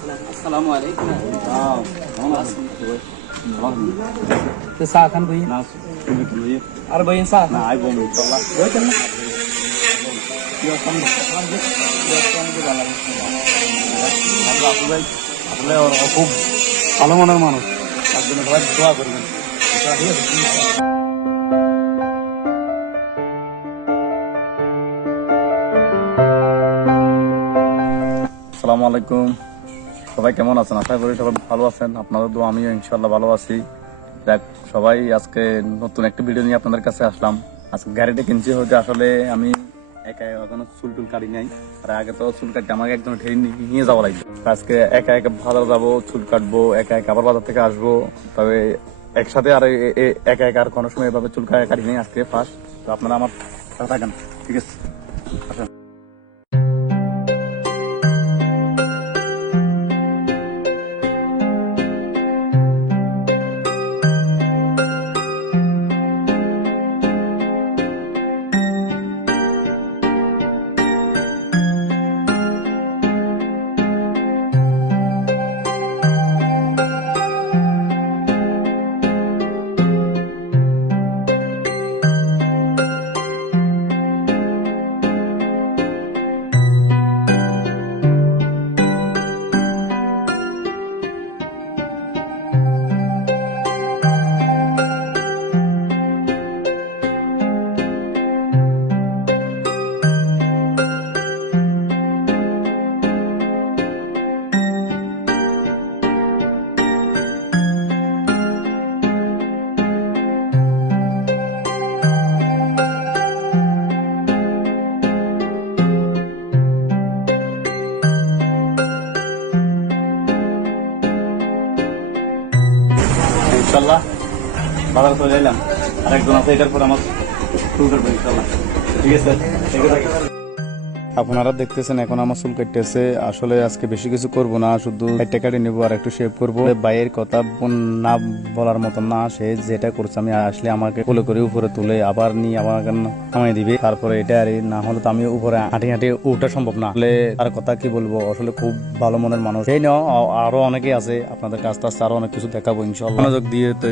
আসসালামু আলাইকুম। চা খান ভাই আর ভাই চা না আইবো ইনশাআল্লাহ। বইতেন না আসলে খুব ভালো মনের মানুষ, তার জন্য সবাই দোয়া করবেন। আসসালামু আলাইকুম, সবাই কেমন আছেন? আশা করি সবাই ভালো আছেন। আপনাদের তো আমিও ইনশাআল্লাহ ভালো আছি। দেখ সবাই, আজকে নতুন একটা ভিডিও নিয়ে আপনাদের কাছে আসলাম। আজকে গাড়িটা কিনছি হতে আসলে আমি একা এখনো চুল টুল কাটি নাই, আর আগে তো চুল কাটতে আমাকে একদম ঠেলে নিয়ে যাওয়া লাগবে। আজকে একা একা বাজার যাবো, চুল কাটবো, একা একা আবার বাজার থেকে আসবো। তবে একসাথে আর একা একা আর কোনো সময় এভাবে চুল কাটি নেই, আজকে ফার্স্ট। তো আপনারা আমার সাথে থাকেন, ঠিক আছে? আসেন। ইনশাল্লাহ বাজার চলে এলাম, আর একজন আছে, এটার পর আমার শুরু করবো ইনশাল্লাহ, ঠিক আছে? আপনারা দেখতেছেন এখন আমার চুল কাটতেছে। আসলে আজকে বেশি কিছু করব না, শুধু একটা কাটে নেবো আর একটু শেভ করবো। ভাইয়ের কথা না বলার মতন না, সে যেটা করছে আমি আসলে আমাকে কোলে করে উপরে তুলে আবার নিয়ে আমাকে নামাই দিবে, তারপরে এটা আর না হলে তো আমি উপরে হাঁটি হাঁটি ওঠা সম্ভব না। আসলে তার কথা কি বলবো, আসলে খুব ভালো মনের মানুষ। সেই নাও আরো অনেকে আছে, আপনাদের কাছ থেকে আরো অনেক কিছু দেখাবো ইনশাল্লাহ। মনোযোগ দিয়ে তো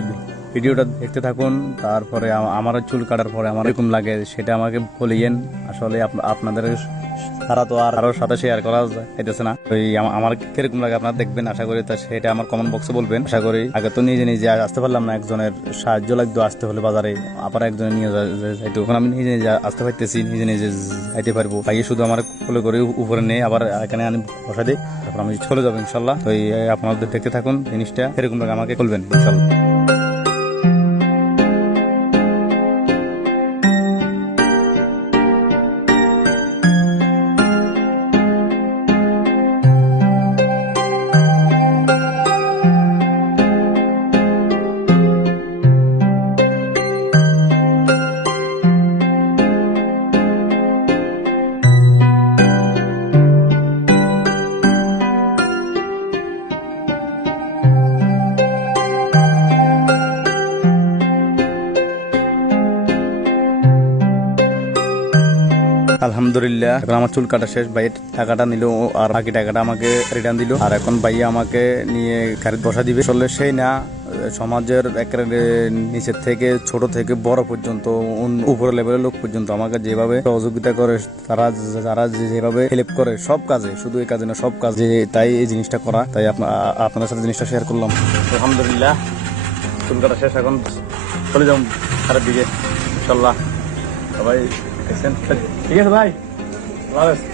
ভিডিওটা দেখতে থাকুন। তারপরে আমার চুল কাটার পরে আমার এরকম লাগে সেটা আমাকে বলিয়েন। আসলে আপনাদের তারা তো আর কারোর সাথে শেয়ার করা যাইতেছে না। ওই আমার কিরকম লাগে আপনারা দেখবেন, আশা করি। তা সেটা আমার কমেন্ট বক্সে বলবেন। আশা করি আগে তো নিজে নিজে আসতে পারলাম না, একজনের সাহায্য লাগতো আসতে হলে বাজারে, আবার একজনে নিয়ে যাইতো। এখন আমি নিজে নিজে আসতে পারতেছি, নিজে নিজে যাইতে পারবো। ভাই শুধু আমার কোলে করে উপরে নেই, আবার এখানে আমি বসা দিই, তারপর আমি চলে যাবো ইনশাল্লাহ। তো আপনাদের দেখতে থাকুন জিনিসটা এরকম লাগে, আমাকে বলবেন ইনশাল্লাহ। আলহামদুলিল্লাহ, এখন আমার চুল কাটা শেষ। ভাই টাকাটা নিল আর বাকি টাকাটা আমাকে রিটার্ন দিল। আর এখন ভাইয়া আমাকে নিয়ে গাড়িতে বসা দিবে। আসলে সেই না, সমাজের একেবারে নিচের থেকে ছোট থেকে বড় পর্যন্ত উপরে লেভেলের লোক পর্যন্ত আমাকে যেভাবে সহযোগিতা করে, তারা যারা যেভাবে হেল্প করে সব কাজে, শুধু এই কাজে না সব কাজে, তাই এই জিনিসটা করা। তাই আপনাদের সাথে জিনিসটা শেয়ার করলাম। আলহামদুলিল্লাহ, চুল কাটা শেষ, এখন চলে যাও সারের দিকে ইনশাল্লাহ। সবাই ঠিক আছে ভাই, ভালো আছে।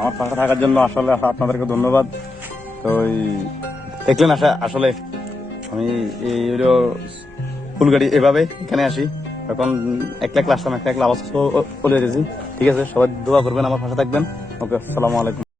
আমার পাশে থাকার জন্য আসলে আপনাদেরকে ধন্যবাদ। তো দেখলেন আসলে আমি এই ফুলগাড়ি এভাবে এখানে আসি, তখন এক লাখ আসলাম, এক লাখ আওয়াজ চলে গেছি। ঠিক আছে, সবাই দোয়া করবেন, আমার পাশে থাকবেন। ওকে, আসসালামু আলাইকুম।